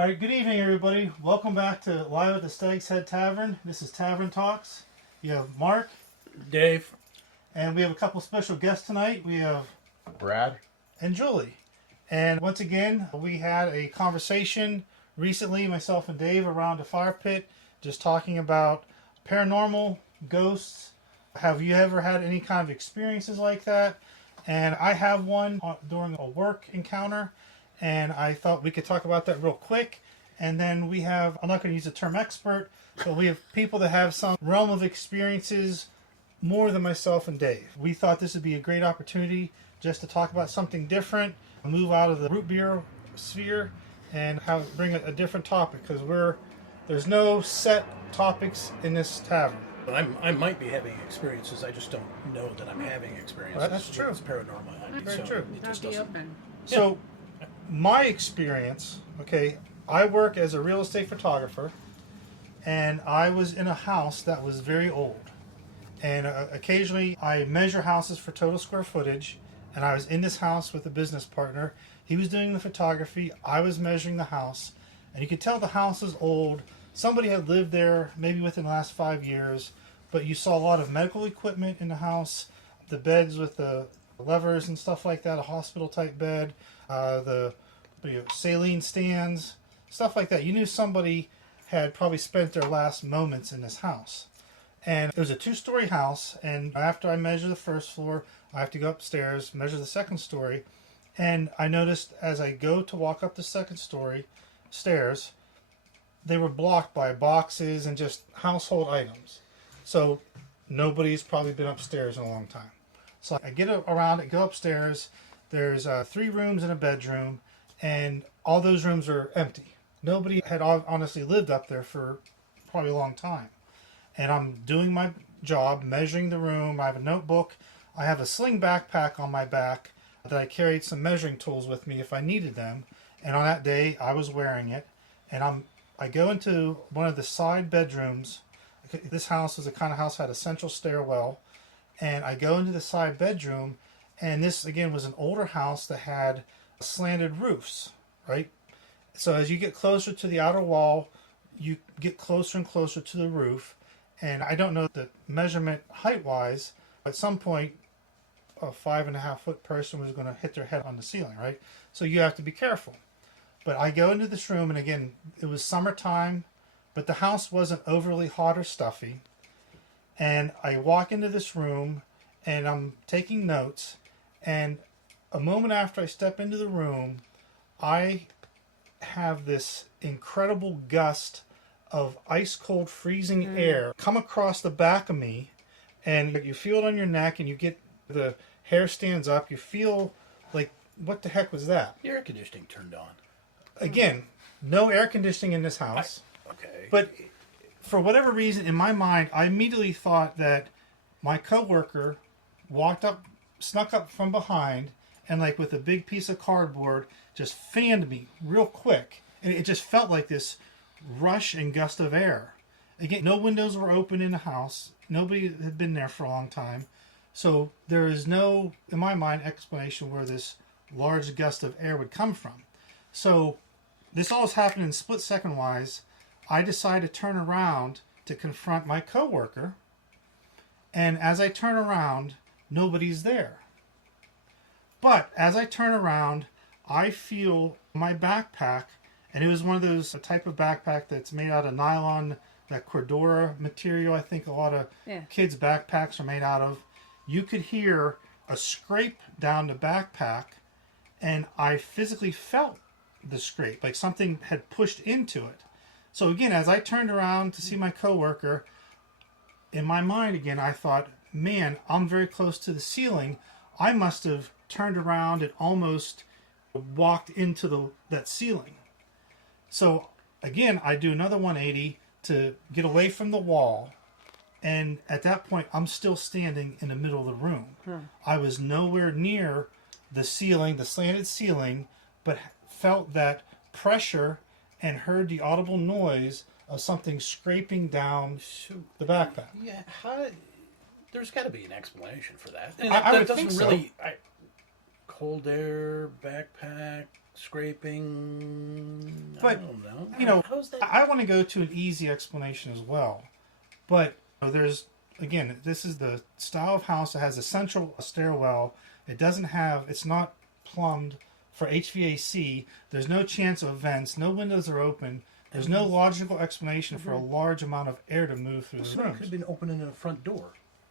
All right, good evening, everybody. Welcome back to Live at the Stagshead Tavern. This is Tavern Talks. You have Mark, Dave, and we have a couple special guests tonight. We have Brad? and Julie. And once again, we had a conversation recently, myself and Dave, around the fire pit, just talking about paranormal, ghosts. Have you ever had any kind of experiences like that? And I have one during a work encounter, and I thought we could talk about that real quick. And then we have, I'm not going to use the term expert, but we have people that have some realm of experiences more than myself and Dave. We thought this would be a great opportunity just to talk about something different, move out of the root beer sphere, and bring a different topic, because there's no set topics in this tavern. I might be having experiences. I just don't know that I'm having experiences. Well, that's true. It's paranormal. Very true. It just Don't be doesn't. open. So, my experience, okay, I work as a real estate photographer, and I was in a house that was very old. And occasionally I measure houses for total square footage, and I was in this house with a business partner. He was doing the photography, I was measuring the house, and you could tell the house is old. Somebody had lived there maybe within the last 5 years, but you saw a lot of medical equipment in the house, the beds with the levers and stuff like that, a hospital type bed, the saline stands, stuff like that. You knew somebody had probably spent their last moments in this house. And it was a 2-story house, and after I measure the first floor, I have to go upstairs, measure the second story, and I noticed as I go to walk up the second story stairs, they were blocked by boxes and just household items. So nobody's probably been upstairs in a long time. So I get around it, go upstairs. There's 3 rooms and a bedroom, and all those rooms are empty. Nobody had honestly lived up there for probably a long time. And I'm doing my job, measuring the room. I have a notebook. I have a sling backpack on my back that I carried some measuring tools with me if I needed them. And on that day, I was wearing it. And I go into one of the side bedrooms. This house was the kind of house that had a central stairwell. And I go into the side bedroom, and this, again, was an older house that had slanted roofs, right? So as you get closer to the outer wall, you get closer and closer to the roof. And I don't know the measurement height-wise. At some point, a 5.5-foot person was going to hit their head on the ceiling, right? So you have to be careful. But I go into this room, and again, it was summertime, but the house wasn't overly hot or stuffy. And I walk into this room, and I'm taking notes. And a moment after I step into the room, I have this incredible gust of ice cold freezing air come across the back of me, and you feel it on your neck, and you get the hair stands up. You feel like, what the heck was that? The air conditioning turned on. Again, no air conditioning in this house. Okay. But for whatever reason, in my mind, I immediately thought that my coworker snuck up from behind, and like with a big piece of cardboard, just fanned me real quick. And it just felt like this rush and gust of air. Again, no windows were open in the house. Nobody had been there for a long time. So there is no, in my mind, explanation where this large gust of air would come from. So this all has happened in split second wise. I decide to turn around to confront my coworker. And as I turn around, nobody's there. But as I turn around, I feel my backpack. And it was one of those type of backpack that's made out of nylon, that Cordura material. I think a lot of kids' backpacks are made out of. You could hear a scrape down the backpack, and I physically felt the scrape, like something had pushed into it. So again, as I turned around to see my coworker, in my mind again, I thought, man, I'm very close to the ceiling. I must have turned around and almost walked into that ceiling. So again, I do another 180 to get away from the wall, and at that point, I'm still standing in the middle of the room. I was nowhere near the ceiling, the slanted ceiling, but felt that pressure and heard the audible noise of something scraping down the backpack. Yeah, there's got to be an explanation for that. And I that would doesn't think so. really. Cold air, backpack, scraping. But I don't know. How's that? I want to go to an easy explanation as well. But there's, again, this is the style of house that has a central stairwell. It's not plumbed for HVAC. There's no chance of vents. No windows are open. There's no logical explanation for a large amount of air to move through the Somebody rooms. could have been opening the front door.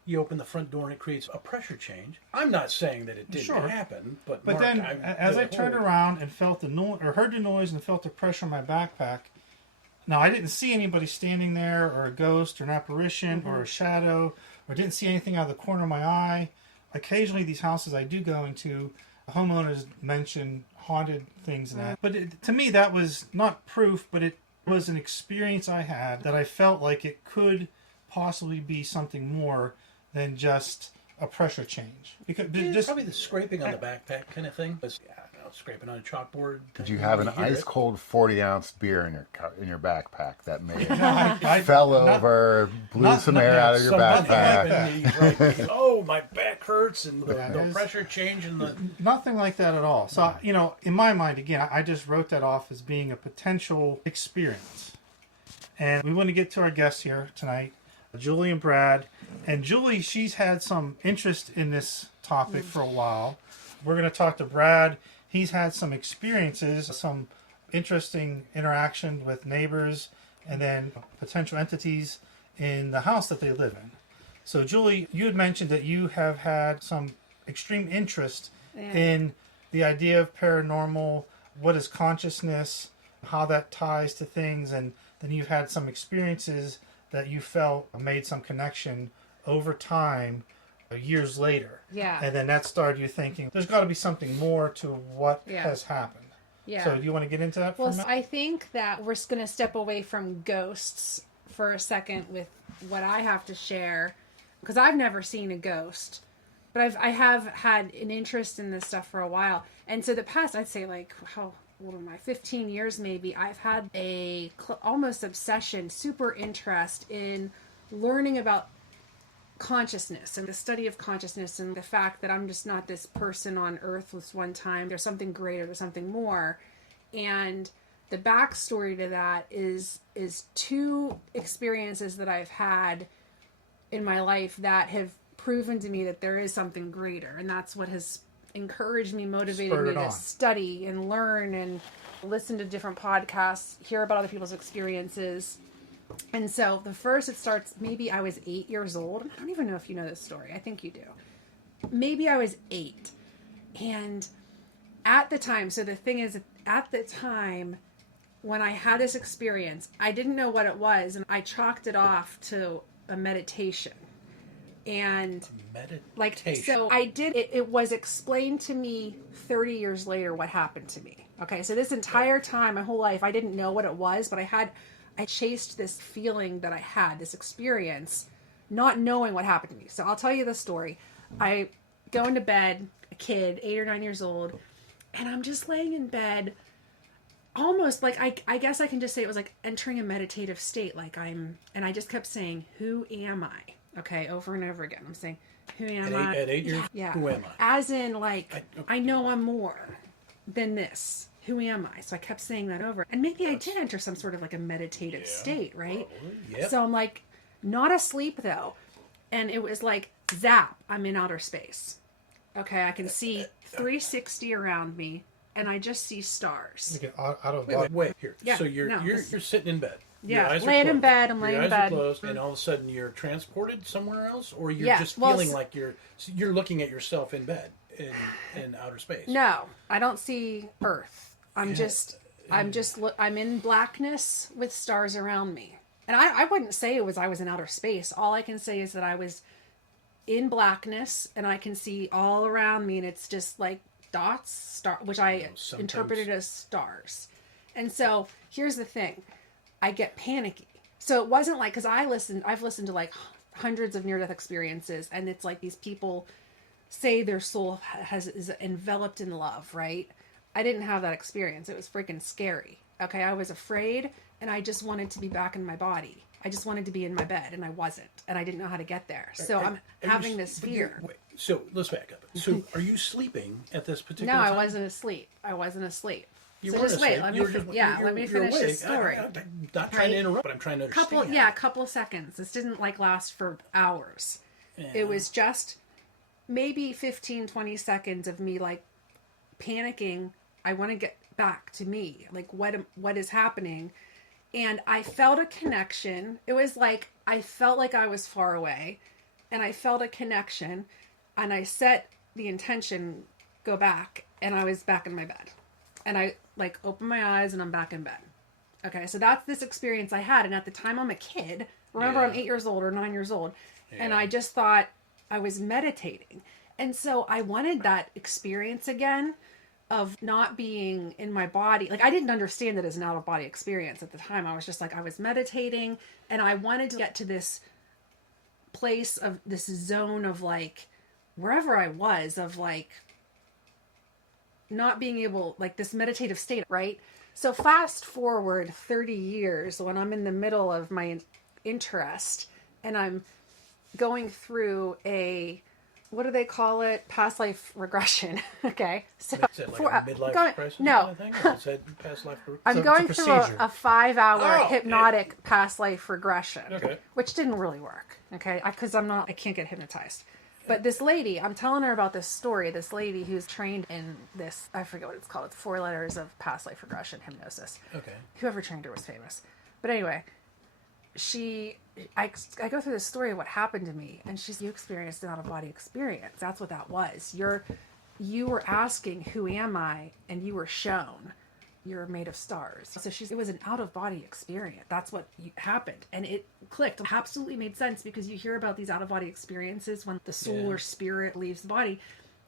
You open the front door and it creates a pressure change. I'm not saying that it didn't happen, but Mark, then as I turned around and felt the noise, or heard the noise and felt the pressure on my backpack, now I didn't see anybody standing there, or a ghost, or an apparition, or a shadow, or didn't see anything out of the corner of my eye. Occasionally, these houses I do go into, homeowners mention haunted things and that. But to me, that was not proof, but it was an experience I had that I felt like it could possibly be something more than just a pressure change. Because probably the scraping on the backpack kind of thing. Scraping on a chalkboard. Did you have an ice cold 40-ounce beer in your backpack that may I fell over, blew some air out of your backpack? Oh, my back hurts, and the pressure change and the nothing like that at all. So in my mind, again, I just wrote that off as being a potential experience. And we want to get to our guests here tonight, Julie and Brad. And Julie, she's had some interest in this topic for a while. We're going to talk to Brad. He's had some experiences, some interesting interaction with neighbors and then potential entities in the house that they live in. So, Julie, you had mentioned that you have had some extreme interest in the idea of paranormal, what is consciousness, how that ties to things, and then you've had some experiences that you felt made some connection over time, years later. Yeah. And then that started you thinking, there's got to be something more to what has happened. Yeah. So do you want to get into that for a minute? I think that we're going to step away from ghosts for a second with what I have to share, because I've never seen a ghost, but I have had an interest in this stuff for a while. And so the past, I'd say like, how old am I? 15 years maybe, I've had a almost obsession, super interest in learning about consciousness and the study of consciousness and the fact that I'm just not this person on earth this one time. There's something greater, there's something more. And the backstory to that is two experiences that I've had in my life that have proven to me that there is something greater. And that's what has encouraged me, motivated me to study and learn and listen to different podcasts, hear about other people's experiences. And so the first, it starts, maybe I was 8 years old. I don't even know if you know this story. I think you do. Maybe I was 8. And at the time, so the thing is, at the time when I had this experience, I didn't know what it was. And I chalked it off to a meditation. And meditation. So I did, it was explained to me 30 years later what happened to me. Okay. So this entire time, my whole life, I didn't know what it was, but I chased this feeling that I had, this experience, not knowing what happened to me. So I'll tell you the story. I go into bed, a kid, 8 or 9 years old, and I'm just laying in bed, almost like, I guess I can just say it was like entering a meditative state. And I just kept saying, who am I? Okay, over and over again. I'm saying, who am I? At 8 years, yeah. Who am I? As in, I know I'm more than this. Who am I? So I kept saying that over. And maybe I did enter some sort of like a meditative state, right? Yep. So I'm like, not asleep though. And it was like, zap, I'm in outer space. Okay, I can see 360 around me, and I just see stars. Wait, here. Yeah, so you're sitting in bed. Yeah, laying in bed, I'm laying in bed. Your eyes are closed, and all of a sudden you're transported somewhere else? Or you're just feeling like you're looking at yourself in bed in outer space? No, I don't see Earth. I'm in blackness with stars around me. And I wouldn't say I was in outer space. All I can say is that I was in blackness and I can see all around me, and it's just like dots, which I interpreted as stars. And so here's the thing. I get panicky. So it wasn't like, because I've listened to like hundreds of near-death experiences, and it's like these people say their soul is enveloped in love, right? I didn't have that experience. It was freaking scary. Okay, I was afraid, and I just wanted to be back in my body. I just wanted to be in my bed, and I wasn't, and I didn't know how to get there. So I'm having this fear. So let's back up. So are you sleeping at this particular No, time? I wasn't asleep. You So weren't just wait. asleep. Let You me were just- let me you're finish awake. this story. I'm not trying to interrupt, but I'm trying to understand. Couple seconds. This didn't like last for hours. Yeah. It was just maybe 15, 20 seconds of me like panicking. I want to get back to me. Like what is happening? And I felt a connection. It was like I felt like I was far away, and I felt a connection, and I set the intention, go back, and I was back in my bed. And I like open my eyes and I'm back in bed. Okay, so that's this experience I had. And at the time I'm a kid. Remember, I'm 8 years old or 9 years old. Yeah. And I just thought I was meditating. And so I wanted that experience again of not being in my body. Like I didn't understand it as an out of body experience at the time. I was just like, I was meditating and I wanted to get to this place of this zone of like, wherever I was, of like, not being able, like this meditative state, right? So fast forward 30 years when I'm in the middle of my interest and I'm going through a, what do they call it? Past life regression. Okay. So is that like a midlife crisis no. kind of thing? Or is that past life regression? I'm going through a 5-hour hypnotic past life regression, which didn't really work. Okay. Because I can't get hypnotized. But this lady, I'm telling her about this story, this lady who's trained in this, I forget what it's called, it's 4 letters of past life regression hypnosis. Okay. Whoever trained her was famous. But anyway, I go through this story of what happened to me, and you experienced an out-of-body experience. That's what that was. You were asking, who am I? And you were shown. You're made of stars. So it was an out-of-body experience. That's what happened. And it clicked. It absolutely made sense because you hear about these out-of-body experiences when the soul or spirit leaves the body.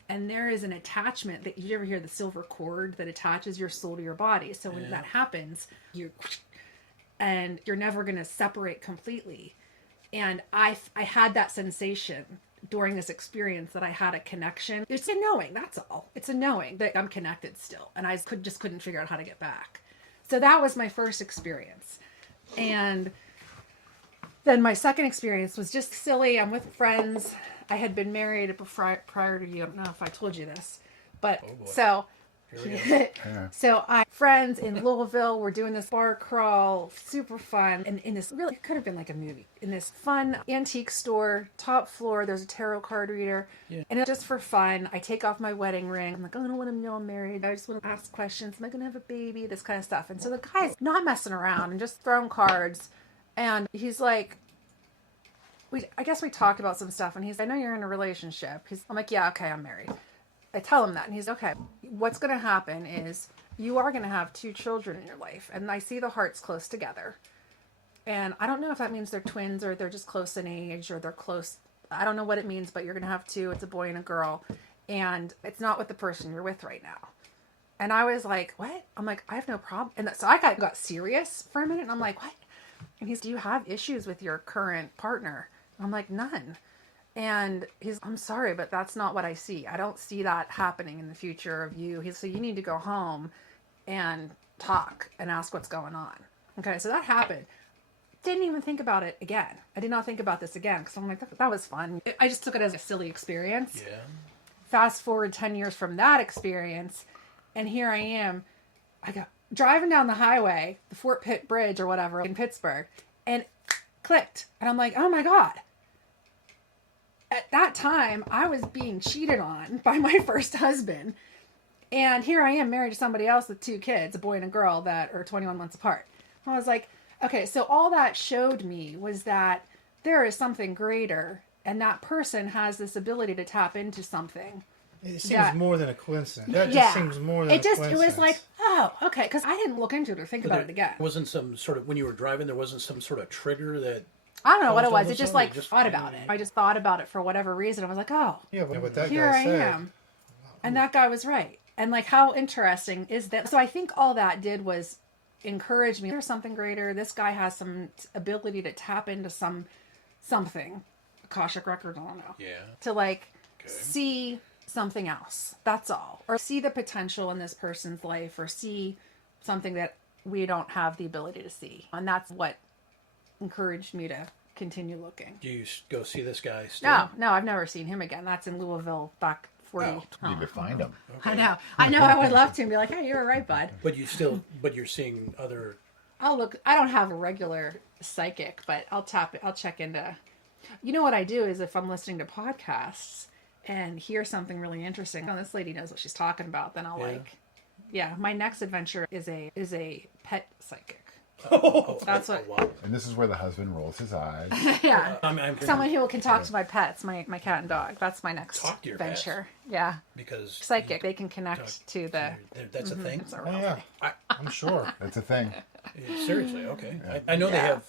And there is an attachment that you ever hear the silver cord that attaches your soul to your body. So when that happens, you're never going to separate completely. And I had that sensation during this experience that I had a connection. It's a knowing, that's all. It's a knowing that I'm connected still. And I just couldn't figure out how to get back. So that was my first experience. And then my second experience was just silly. I'm with friends. I had been married prior to you. I don't know if I told you this. But so friends in Louisville were doing this bar crawl, super fun, and in this really, it could have been like a movie, in this fun antique store, top floor, there's a tarot card reader, and it's just for fun. I take off my wedding ring. I'm like, I don't want him to know I'm married. I just want to ask questions. Am I going to have a baby? This kind of stuff. And so the guy's not messing around and just throwing cards, and he's like, I guess we talked about some stuff, and he's like, I know you're in a relationship. I'm like, yeah, okay, I'm married. I tell him that, and he's okay. What's going to happen is you are going to have 2 children in your life, and I see the hearts close together. And I don't know if that means they're twins or they're just close in age or they're close. I don't know what it means, but you're going to have 2. It's a boy and a girl, and it's not with the person you're with right now. And I was like, what? I'm like, I have no problem. And so I got serious for a minute, and I'm like, what? And he's, do you have issues with your current partner? And I'm like, none. And I'm sorry, but that's not what I see. I don't see that happening in the future of you. So you need to go home and talk and ask what's going on. Okay, so that happened. Didn't even think about it again. I did not think about this again because I'm like, that was fun. I just took it as a silly experience. Yeah. Fast forward 10 years from that experience, and here I am. I got driving down the highway, the Fort Pitt Bridge or whatever in Pittsburgh, and clicked. And I'm like, oh my God. At that time, I was being cheated on by my first husband. And here I am married to somebody else with 2 kids, a boy and a girl that are 21 months apart. I was like, okay, so all that showed me was that there is something greater, and that person has this ability to tap into something. It seems more than a coincidence. That just seems more than a coincidence. It was like, oh, okay, because I didn't look into it or think about it again. Wasn't some sort of, when you were driving, there wasn't some sort of trigger that... I don't know what it was. It just thought about it. I just thought about it for whatever reason. I was like, oh, yeah, but that here guy I am. And that guy was right. And like, how interesting is that? So I think all that did was encourage me. There's something greater. This guy has some ability to tap into something. Akashic record, I don't know. Yeah. To see something else. That's all. Or see the potential in this person's life, or see something that we don't have the ability to see. And that's what encouraged me to continue looking. Do you go see this guy still? No, I've never seen him again. That's in Louisville back 40. Oh, You need to find them. I know. I would love to and be like, hey, you were right, bud. But you're seeing other. I'll look. I don't have a regular psychic, but I'll check into. You know what I do is if I'm listening to podcasts and hear something really interesting, oh, this lady knows what she's talking about, then I'll my next adventure is a pet psychic. That's what. Wow. And this is where the husband rolls his eyes. Yeah. I'm Someone who can talk to my pets, my cat and dog. That's my next Talk to your venture. Yeah. because Psychic. They can connect to the. That's a thing. It's a Oh real yeah, thing. I'm sure. That's a thing. Seriously, okay. I know they Yeah. have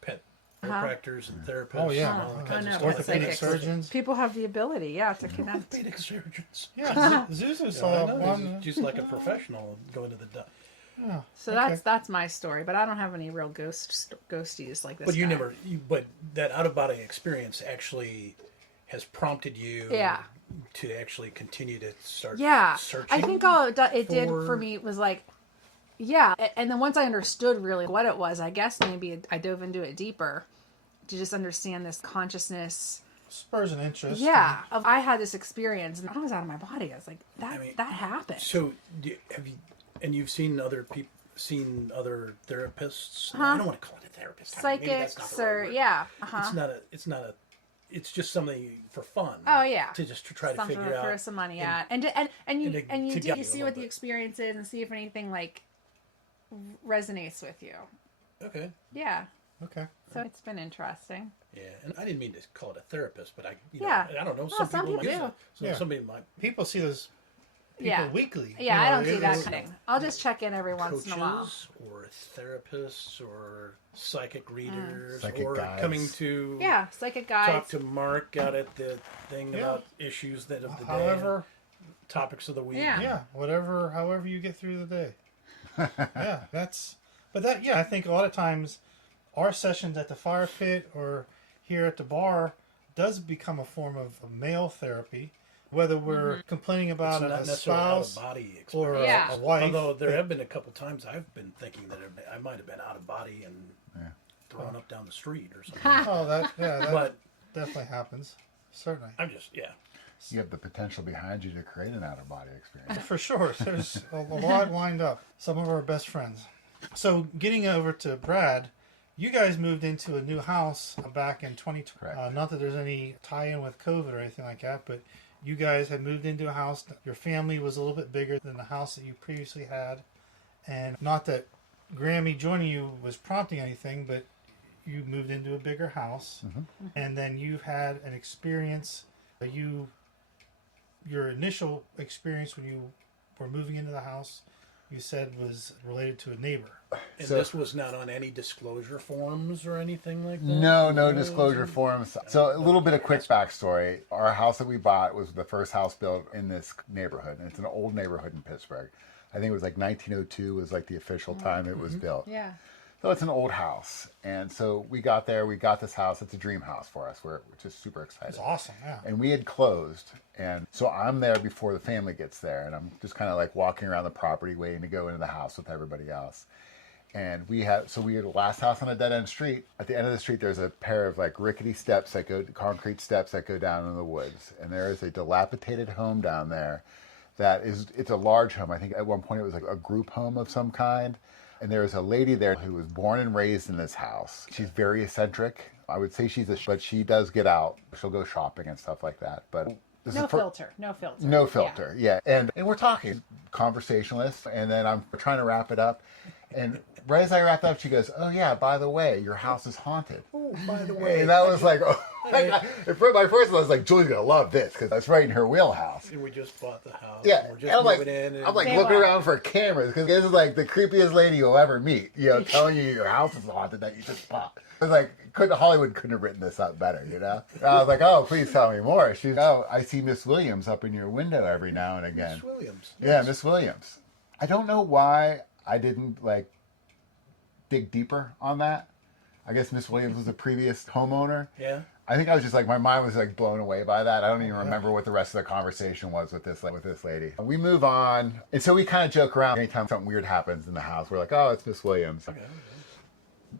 pet chiropractors and therapists. Oh, yeah. and all I kinds know, of stuff. Orthopedic psychics. surgeons. People have the ability, to connect. Orthopedic surgeons. Yeah, Zuzu I saw know, one. he's just like a professional going to the. Yeah. So that's my story, but I don't have any real ghosties like this. But you guy. never. But that out of body experience actually has prompted you. Yeah. To actually continue to start. Yeah, Searching. I think all it did for- for me was like, and then once I understood really what it was, I guess maybe I dove into it deeper to just understand this consciousness. Spurs an interest. Yeah, I had this experience and I was out of my body. I was like, that happened. So have you? And you've seen other people. Seen other therapists. I don't want to call it a therapist. Maybe that's not Psychics the right or word. It's not a. It's just something for fun. Oh yeah. To just to try Something to figure to throw out. some money at, and you to get you a see little what the bit. experience is and see if anything like resonates with you. Okay. Yeah. Okay. So it's been interesting. Yeah, and I didn't mean to call it a therapist, but I don't know. Well, some people might use do. it. So Yeah. somebody might. People see those people Yeah. weekly. Yeah, You I know, don't do that it's- kind of thing. I'll just check in every once in a while. Coaches or therapists or psychic readers Psychic or guides. coming to Yeah, psychic talk guides. to Mark out at the thing Yeah. about issues that of the day, However, topics of the week. Yeah. however you get through the day. I think a lot of times our sessions at the fire pit or here at the bar does become a form of male therapy, whether we're complaining It's about not a necessarily out of spouse body experience. or Yeah. a wife. Although there have been a couple times I've been thinking that I might have been out of body and thrown up down the street or something. that But definitely happens. Certainly. I'm just You have the potential behind you to create an out-of-body experience. For sure. There's a lot lined up. Some of our best friends. So getting over to Brad, you guys moved into a new house back in 2020. Correct. Not that there's any tie-in with COVID or anything like that, but you guys had moved into a house. Your family was a little bit bigger than the house that you previously had. And not that Grammy joining you was prompting anything, but you moved into a bigger house. Mm-hmm. And then you've had an experience. Your initial experience when you were moving into the house, you said was related to a neighbor. and So- this was not on any disclosure forms or anything like that. No disclosure forms. So a little bit of quick backstory. Our house that we bought was the first house built in this neighborhood. And it's an old neighborhood in Pittsburgh. I think it was like 1902 was like the official time it was built. Yeah. So it's an old house. And so we got there, we got this house. It's a dream house for us. We're just super excited. It's awesome, yeah. And we had closed. And so I'm there before the family gets there. And I'm just kind of like walking around the property waiting to go into the house with everybody else. And we had the last house on a dead end street. At the end of the street, there's a pair of like rickety steps concrete steps that go down in the woods. And there is a dilapidated home down there it's a large home. I think at one point it was like a group home of some kind. And there's a lady there who was born and raised in this house. She's very eccentric. I would say but she does get out. She'll go shopping and stuff like that. But No filter. no filter, yeah. And we're talking conversationalist, and then I'm trying to wrap it up. And right as I wrapped up, she goes, "Oh yeah, by the way, your house is haunted." Oh, by the way. And that was like, oh my God. My first one was like, Julie's gonna love this because that's right in her wheelhouse. And we just bought the house. Yeah, And we're and just I'm like, moving in. And I'm like Say looking what? around for cameras because this is like the creepiest lady you'll ever meet. You know, telling you your house is haunted that you just bought. It was like Hollywood couldn't have written this up better, you know. And I was like, oh, please tell me more. She's, oh, I see Miss Williams up in your window every now and again. Miss Williams. Yeah, Miss Williams. I don't know why I didn't like dig deeper on that. I guess Miss Williams was a previous homeowner. Yeah. I think I was just like, my mind was like blown away by that. I don't even remember what the rest of the conversation was with this lady. We move on. And so we kind of joke around anytime something weird happens in the house. We're like, oh, it's Miss Williams. Okay.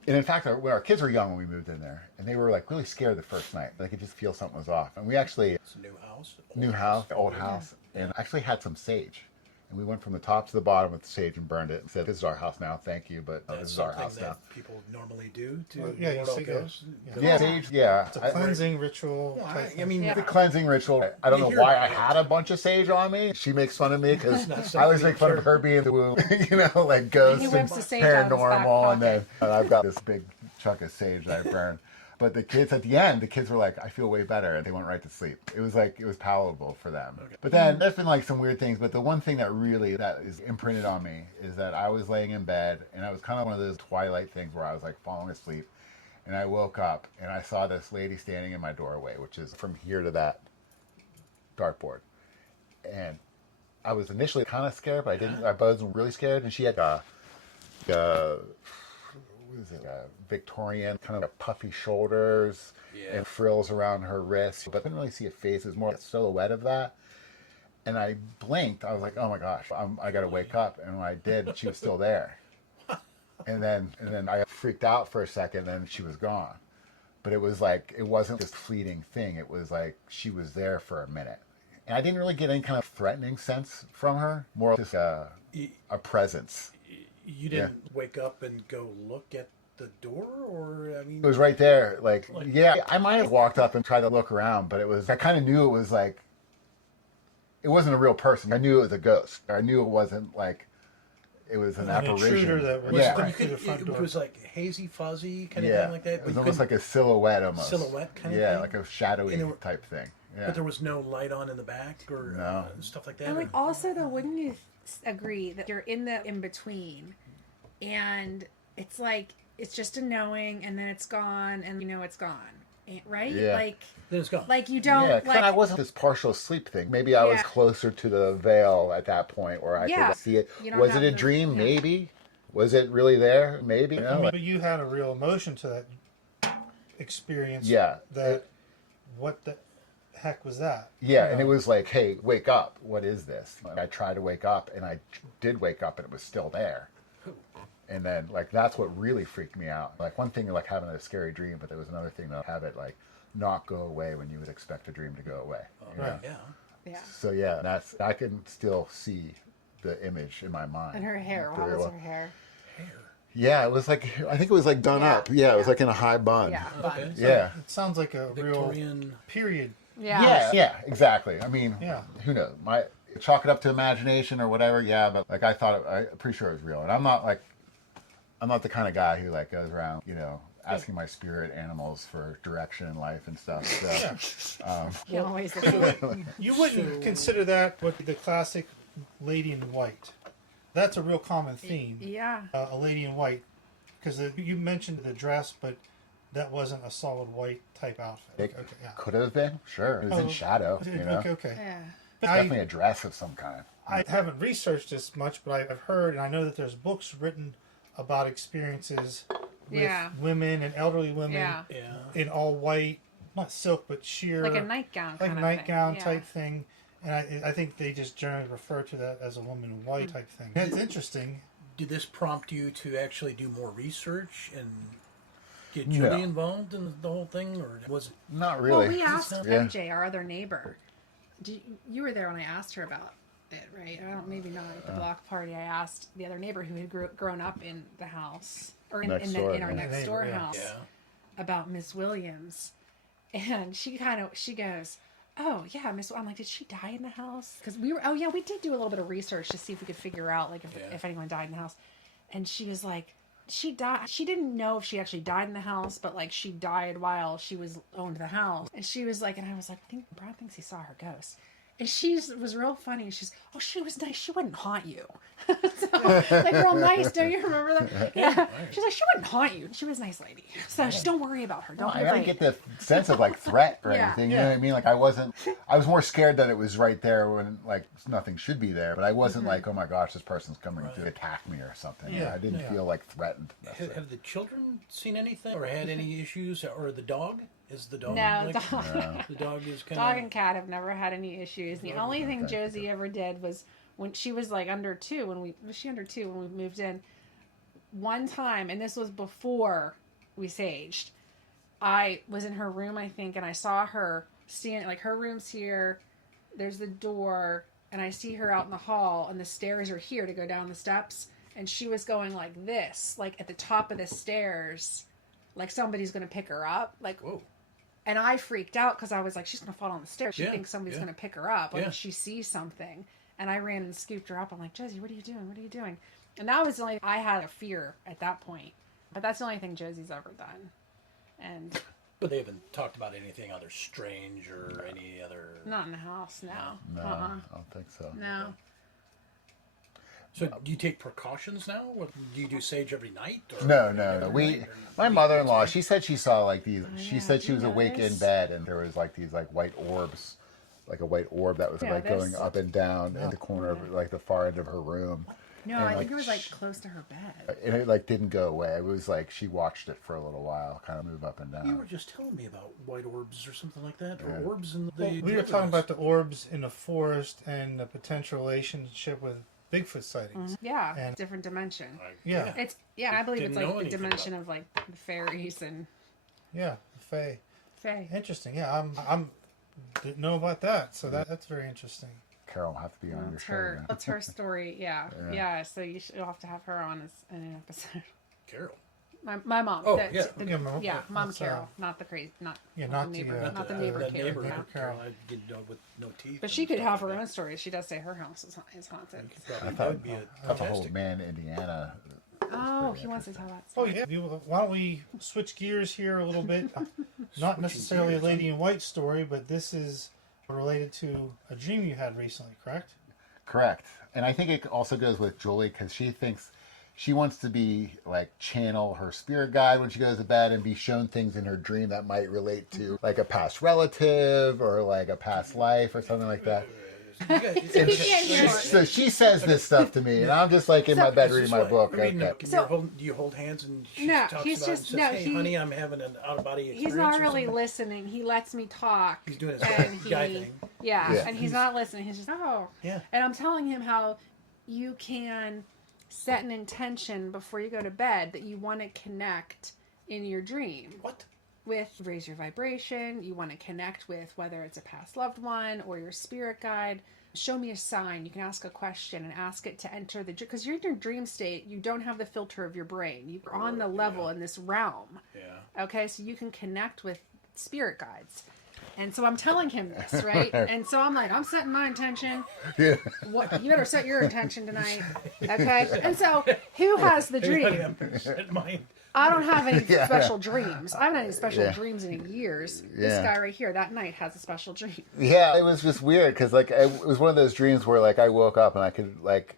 And in fact, when our kids were young when we moved in there, and they were like really scared the first night. They could just feel something was off. And we actually, It's a new house. old house, and actually had some sage. And we went from the top to the bottom with the sage and burned it and said, "This is our house now, thank you, but this is our house now." People normally do to Well, yeah, you ward off see, ghosts. Yeah, sage, yeah. It's a cleansing ritual. Well, type I mean, Yeah. The cleansing ritual. I don't You know hear why it. I had a bunch of sage on me. She makes fun of me because not I something always make fun of sure. her being the woo, like ghosts He and whips the sage out of his back paranormal, and then pocket. I've got this big chunk of sage that I burn. But the kids at the end, the kids were like, "I feel way better," and they went right to sleep. It was palatable for them. Okay. But then there's been like some weird things. But the one thing that is imprinted on me is that I was laying in bed, and it was kind of one of those twilight things where I was like falling asleep, and I woke up and I saw this lady standing in my doorway, which is from here to that dartboard, and I was initially kind of scared, but I wasn't really scared, and she had what is it? Victorian, kind of puffy shoulders and frills around her wrists, but I couldn't really see a face. It was more a silhouette of that. And I blinked. I was like, "Oh my gosh, I got to wake up." And when I did, she was still there. And then I freaked out for a second, and she was gone. But it was like, it wasn't just a fleeting thing. It was like she was there for a minute. And I didn't really get any kind of threatening sense from her, more just a presence. You didn't wake up and go look at the door, or I mean, It was right there. Yeah, I might have walked up and tried to look around, but I kind of knew it was like, it wasn't a real person. I knew it was a ghost. I knew it wasn't like, it was an apparition. intruder that was Yeah. But right through the front door. it was like hazy, fuzzy kind of Yeah, thing like that. it was You almost couldn't- like a silhouette almost. Silhouette kind of Yeah, thing? like a shadowy And it- type thing. Yeah. But there was no light on in the back or No. stuff like that. And like or- also though, wouldn't you agree that you're in the in between, and it's like it's just a knowing, and then it's gone, and you know it's gone, right? Yeah. Like then it's gone. you don't Yeah, 'cause like. I wasn't this partial sleep thing. Maybe I was Yeah. closer to the veil at that point where I Yeah. could see it. You don't Was have it a the- dream? yeah. Maybe. Was it really there? Maybe. You I know, mean, like- but you had a real emotion to that experience. Yeah. That what the heck was that? Yeah, You and it know? was like, "Hey, wake up! What is this?" Like, I tried to wake up, and I did wake up, and it was still there. And then, like, that's what really freaked me out. Like, one thing, like having a scary dream, but there was another thing to have it like not go away when you would expect a dream to go away. you know? Right. Yeah. Yeah. So yeah, I can still see the image in my mind. And her hair. How Very was well. her hair? Hair. Yeah, it was like, I think it was like done Yeah. up. Yeah, it was Yeah. like in a high bun. Yeah. Okay. Bun. Yeah. It sounds like a real Victorian. period. Yeah. Yeah, exactly. I mean, Yeah. who knows? Chalk it up to imagination or whatever. Yeah, but like I'm pretty sure it was real. And I'm not the kind of guy who like goes around, asking my spirit animals for direction in life and stuff. So You always You wouldn't consider that what the classic lady in white. That's a real common theme. Yeah. A lady in white, because you mentioned the dress, but that wasn't a solid white type outfit. it Okay, yeah. could have been, sure. It was in shadow. Okay. Yeah. Definitely a dress of some kind. I haven't researched this much, but I've heard and I know that there's books written about experiences with Yeah. women and elderly women Yeah. Yeah. in all white, not silk, but sheer, Like a nightgown like kind of nightgown thing. Yeah. type thing. And I think they just generally refer to that as a woman in white type thing. That's interesting. Did this prompt you to actually do more research and get No. Julie involved in the whole thing, or was it? Not really. Well, we asked Yeah. MJ, our other neighbor. You were there when I asked her about it, right? I don't, maybe not at the block party. I asked the other neighbor who had grown up in the house or in our Next door, next yeah. door Yeah. house Yeah. about Miss Williams, and she goes, "Oh yeah, Miss." I'm like, "Did she die in the house?" Because we were. Oh yeah, we did do a little bit of research to see if we could figure out like if anyone died in the house, and she was like, she died. She didn't know if she actually died in the house, but like she died while she owned the house. And she was like, and I was like, Brad thinks he saw her ghost. And she was real funny. She's, "Oh, she was nice. She wouldn't haunt you." So, like real nice. Don't you remember that? Yeah. She's like, "She wouldn't haunt you. She was a nice lady. So just don't worry about her. Don't I be didn't afraid." get the sense of like threat or Yeah. anything. You know what I mean? Like I was more scared that it was right there when like nothing should be there. But I wasn't like, "Oh my gosh, this person's coming to attack me" or something. Yeah, I didn't yeah. feel like threatened. necessarily. Have the children seen anything or had any issues, or the dog? Is the dog? No, like, dog. The dog is kind Dog of. and cat have never had any issues. The only thing Josie ever did was when she was like under 2. Was she under 2 when we moved in? one time, and this was before we saged, I was in her room, I think, and I saw her stand, like her room's here, there's the door, and I see her out in the hall, and the stairs are here to go down the steps, and she was going like this, like at the top of the stairs, like somebody's going to pick her up, like, whoa. And I freaked out because I was like, she's going to fall down the stairs. She thinks somebody's going to pick her up. Like she sees something. And I ran and scooped her up. I'm like, Josie, what are you doing? What are you doing? And that was the only, I had a fear at that point. But that's the only thing Josie's ever done. And but they haven't talked about anything other strange or any other... Not in the house, no. No, I don't think so. No. So do you take precautions now? What, do you do sage every night? Or No. My mother-in-law, she said she saw like these. She said she was awake in bed, and there was like these like white orbs, like a white orb that was like going up and down in the corner of like the far end of her room. No, and, I think it was like close to her bed. And it like didn't go away. It was like she watched it for a little while, kind of move up and down. You were just telling me about white orbs or something like that, or orbs in the. We were talking about the orbs in the forest and the potential relationship with Bigfoot sightings. Yeah, and different dimension. Yeah. It's I believe it's Didn't know like the anything dimension about of like the fairies and Yeah, the fae. Interesting. Yeah, I'm didn't know about that. So that's very interesting. Carol will have to be on your show. That's her story. Yeah. So you'll have to have her on as in an episode. Carol. My mom. Oh, Mom Carol, not the crazy, not not the neighbor, not the neighbor Carol. Neighbor Carol, I didn't know with no teeth. But she could have her own story. She does say her house is haunted. That would be That's a whole man, Indiana. Oh, he wants to tell that Oh story. yeah. Why don't we switch gears here a little bit? Not necessarily a Lady in White story, but this is related to a dream you had recently, correct? Correct. And I think it also goes with Julie because she thinks she wants to be like channel her spirit guide when she goes to bed and be shown things in her dream that might relate to like a past relative or like a past life or something like that. So she says this stuff to me, and I'm just like in my bed reading my book. Do you hold hands and she talks about it and says, hey, honey, I'm having an out-of-body experience? He's not really listening. He lets me talk. He's doing his guy thing. Yeah, and he's not listening. He's just, And I'm telling him how you can set an intention before you go to bed that you want to connect in your dream. What? With raise your vibration, you want to connect with whether it's a past loved one or your spirit guide. Show me a sign. You can ask a question and ask it to enter the dream. Because you're in your dream state, you don't have the filter of your brain. You're on the level in this realm. Yeah. Okay, so you can connect with spirit guides. And so I'm telling him this, right? And so I'm like, I'm setting my intention. Yeah. What, you better set your intention tonight. Okay? And so who has the dream? I don't have any special dreams. I haven't had any special dreams in years. This guy right here, that night, has a special dream. Yeah, it was just weird because like it was one of those dreams where like I woke up and I could like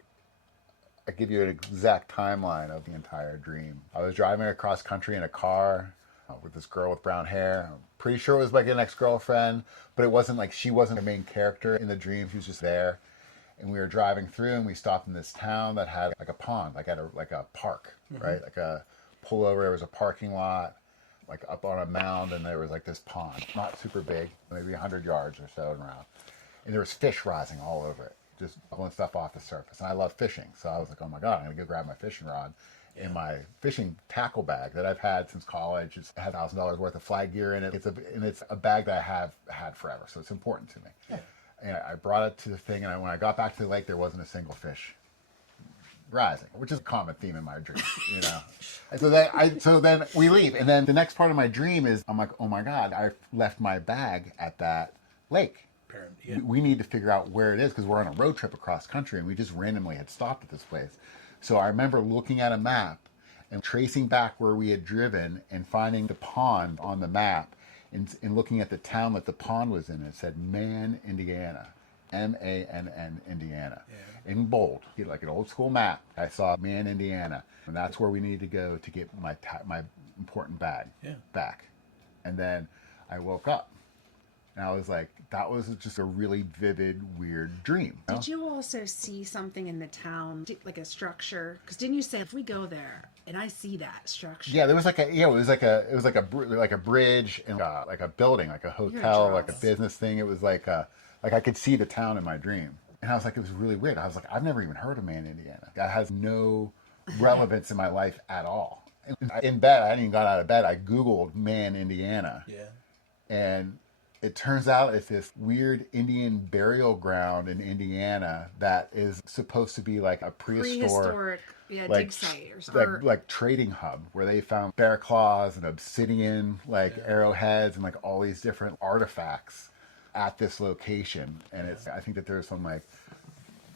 I give you an exact timeline of the entire dream. I was driving across country in a car with this girl with brown hair. I'm pretty sure it was like an ex-girlfriend, but it wasn't like she wasn't the main character in the dream. She was just there. And we were driving through and we stopped in this town that had like a pond, like at a park, right? Like a pullover, there was a parking lot, like up on a mound, and there was like this pond, not super big, maybe 100 yards or so around. And there was fish rising all over it, just pulling stuff off the surface. And I love fishing, so I was like, oh my God, I'm gonna go grab my fishing rod in my fishing tackle bag that I've had since college. It's had $1,000 worth of flag gear in it. It's a bag that I have had forever, so it's important to me. Yeah. And I brought it to the thing, and when I got back to the lake, there wasn't a single fish rising, which is a common theme in my dream, you know. And so then we leave, and then the next part of my dream is I'm like, oh my God, I left my bag at that lake. Yeah. We need to figure out where it is because we're on a road trip across country, and we just randomly had stopped at this place. So I remember looking at a map and tracing back where we had driven and finding the pond on the map and looking at the town that the pond was in. It said Mann, Indiana. Mann, Indiana. Yeah. In bold, like an old school map. I saw Mann, Indiana. And that's where we needed to go to get my important bag back. And then I woke up. And I was like, that was just a really vivid, weird dream. Did you also see something in the town, like a structure? Because didn't you say if we go there and I see that structure? Yeah, there was like it was like a bridge and like a building, like a hotel, like a business thing. It was like I could see the town in my dream, and I was like, it was really weird. I was like, I've never even heard of Mann, Indiana. That has no relevance in my life at all. In bed, I hadn't even got out of bed. I Googled Man, Indiana. Yeah. And it turns out it's this weird Indian burial ground in Indiana that is supposed to be like a prehistoric dig site or like trading hub where they found bear claws and obsidian arrowheads and like all these different artifacts at this location. And I think that there's some like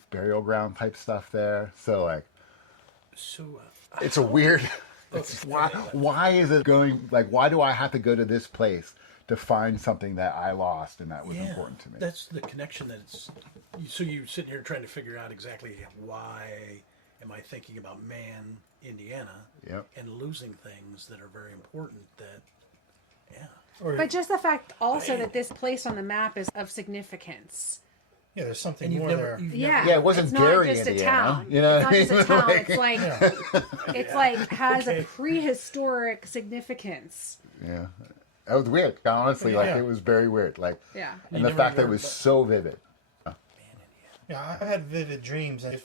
burial ground type stuff there. So it's a weird. Why is it going why do I have to go to this place to find something that I lost and that was important to me? That's the connection that it's. So you're sitting here trying to figure out exactly why am I thinking about Man, Indiana, and losing things that are very important But just the fact also that this place on the map is of significance. Yeah, there's something more there. It wasn't it's Gary, not just Indiana. a town. You know, it's not just a town. It's like has a prehistoric significance. Yeah, that was weird. Honestly, it was very weird. And the fact that it was so vivid. Yeah, I've had vivid dreams, and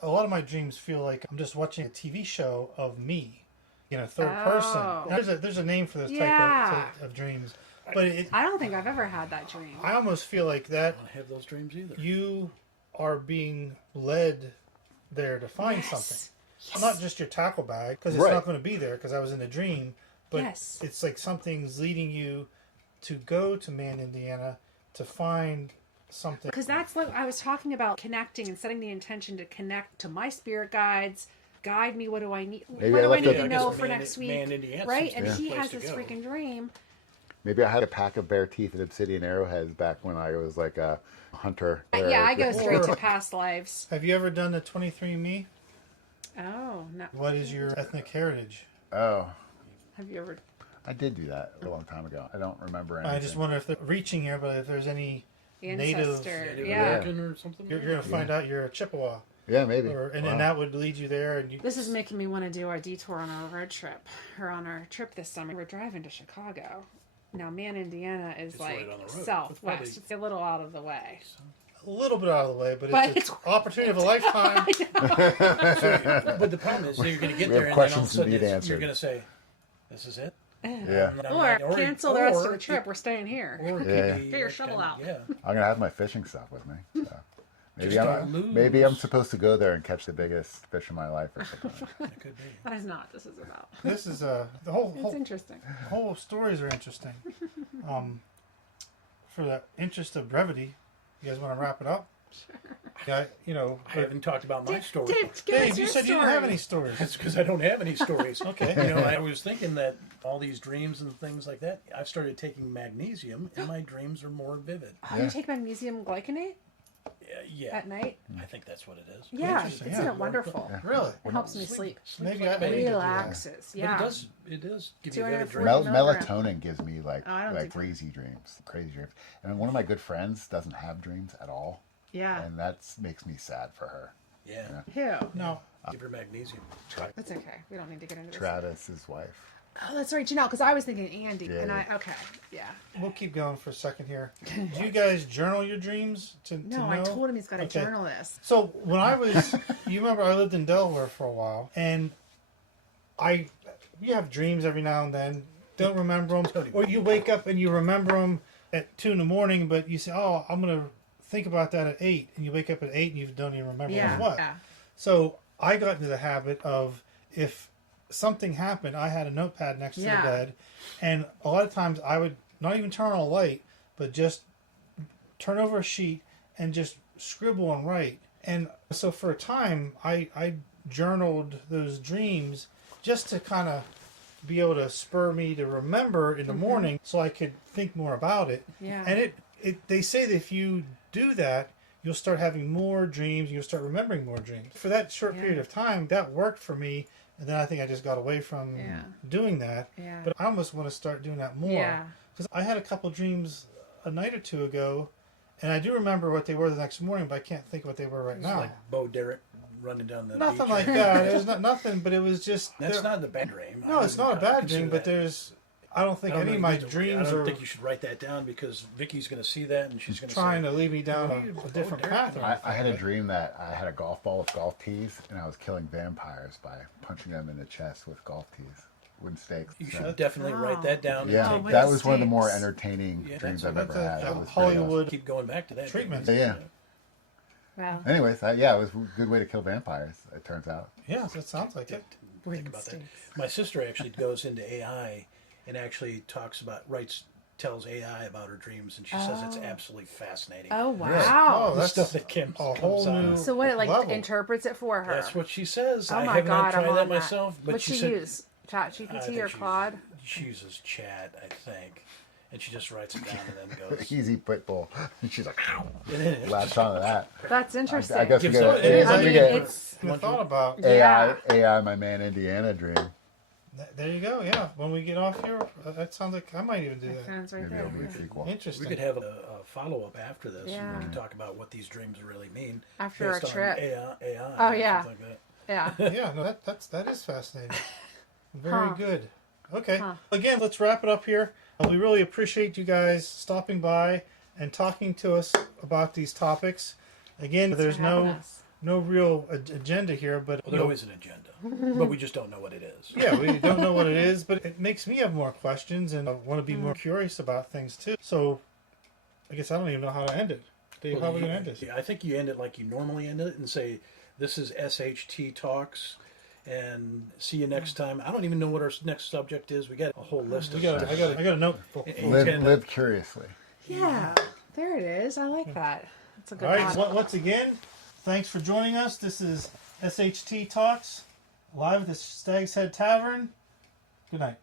a lot of my dreams feel like I'm just watching a TV show of me, third person. There's a name for this type of dreams. But I don't think I've ever had that dream. I almost feel like that. I don't have those dreams either. You are being led there to find something. Yes. Not just your tackle bag, because it's not going to be there because I was in a dream. But it's like something's leading you to go to Man, Indiana to find something. Because that's what I was talking about, connecting and setting the intention to connect to my spirit guides. Guide me. What do I need? What do I need to know for next week? Man, Indiana, right? And he has this freaking dream. Maybe I had a pack of bare teeth and obsidian arrowheads back when I was like a hunter. Yeah, I go straight to past lives. Have you ever done the 23andMe? Oh, no. What is your ethnic heritage? Oh. Have you ever? I did do that a long time ago. I don't remember anything. I just wonder if they're reaching here, but if there's any Native American or something. You're going to find out you're a Chippewa. Yeah, maybe. And then that would lead you there. And this is making me want to do our detour on our road trip, or on our trip this summer. We're driving to Chicago. Now, Man, Indiana is it's right southwest. It's a little out of the way. A little bit out of the way, but it's an opportunity of a lifetime. But the problem is, you're going to get there, and then all of a sudden you're going to say, "This is it." Yeah. Or cancel the rest of the trip. We're staying here. Or get your shovel out. Yeah. I'm going to have my fishing stuff with me. So. Maybe I'm supposed to go there and catch the biggest fish in my life or something. It could be. That is not. This is about. This is the whole. It's interesting. The whole stories are interesting. For the interest of brevity, you guys want to wrap it up? Sure. Yeah, I haven't talked about my story. Dave, you said you didn't have any stories. That's because I don't have any stories. Okay. I was thinking that all these dreams and things like that. I've started taking magnesium, and my dreams are more vivid. You take magnesium glycinate? Yeah. At night? I think that's what it is. Yeah, isn't it wonderful? Yeah. Really? It helps me sleep. Maybe relaxes. Yeah. But it does give you vivid dreams. Melatonin gives me crazy dreams. And one of my good friends doesn't have dreams at all. Yeah. And that makes me sad for her. Yeah. Who? No. Give her magnesium. That's okay. We don't need to get into this. Travis's wife. Oh, that's right, Janelle, because I was thinking Andy. Yeah. And okay. Yeah. We'll keep going for a second here. Do you guys journal your dreams to know? I told him he's got to journal this. So when I was, you remember I lived in Delaware for a while, and you have dreams every now and then, don't remember them, or you wake up and you remember them at 2 a.m, but you say, oh, I'm going to think about that at 8, and you wake up at 8 and you don't even remember what. Yeah. So I got into the habit of, if something happened, I had a notepad next to the bed, and a lot of times I would not even turn on a light, but just turn over a sheet and just scribble and write. And so for a time, I journaled those dreams just to kind of be able to spur me to remember in the morning, so I could think more about it. Yeah. And they say that if you do that, you'll start having more dreams, you'll start remembering more dreams. For that short period of time, that worked for me. And then I think I just got away from doing that. Yeah. But I almost want to start doing that more. Yeah. Because I had a couple dreams a night or two ago, and I do remember what they were the next morning, but I can't think what they were right now. Like Bo Derek running down the beach. Nothing like that. It was nothing, but it was just... That's not the bad dream. No, it's not a bad dream, but I don't think any of my I dreams don't are think you should write that down because Vicky's going to see that and she's going to trying to lead me down a different path. Or I anything, had a but- dream that I had a golf ball with golf tees, and I was killing vampires by punching them in the chest with golf tees, wooden stakes. You So- should definitely write that down. and yeah, take wooden that was one of the more stakes. entertaining Yeah, dreams that's- I've ever that's a had. That was pretty Hollywood awesome. Keep going back to that treatment. Yeah. Wow. Anyways, yeah, it was a good way to kill vampires. It turns out. Yeah, that sounds like it. Think about that. My sister actually goes into AI and actually tells AI about her dreams, and she says it's absolutely fascinating. Oh Oh, wow. The that's stuff that comes a whole out. new. So what? It like level. interprets it for her. That's what she says. Oh I my have god, not tried I'm that on myself, but What's she she said use? I ChatGPT think or Claude? She uses Chat, I think, and she just writes it down and then goes. Easy pit bull. And she's like, ow, It is. latched onto that. That's interesting. I guess we Gives get up. It is. we I mean, get it's I thought about. Yeah. AI, my man Indiana dream. There you go. Yeah. When we get off here, that sounds like I might even do that. sounds right Maybe there. it'll be a sequel. We Interesting. could have a follow up after this. Yeah. And we can talk about what these dreams really mean. After based a on trip. AI Oh, or yeah. something like that. Yeah. Yeah. No, that is fascinating. Very Huh. good. Okay. Huh. Again, let's wrap it up here. We really appreciate you guys stopping by and talking to us about these topics. Again, there's for having no us. no real agenda here, but Well, there always an agenda, but we just don't know what it is. yeah, we don't know what it is, but it makes me have more questions and I want to be more curious about things too. So, I guess I don't even know how to end it. Dave, how are we going to end this? I think you end it like you normally end it and say, "This is SHT Talks," and see you next time. I don't even know what our next subject is. We got a whole list of stuff. I got a note. Live curiously. Yeah. There it is. I like that. That's a good All right. one. Once again, thanks for joining us. This is SHT Talks live at the Stagshead Tavern. Good night.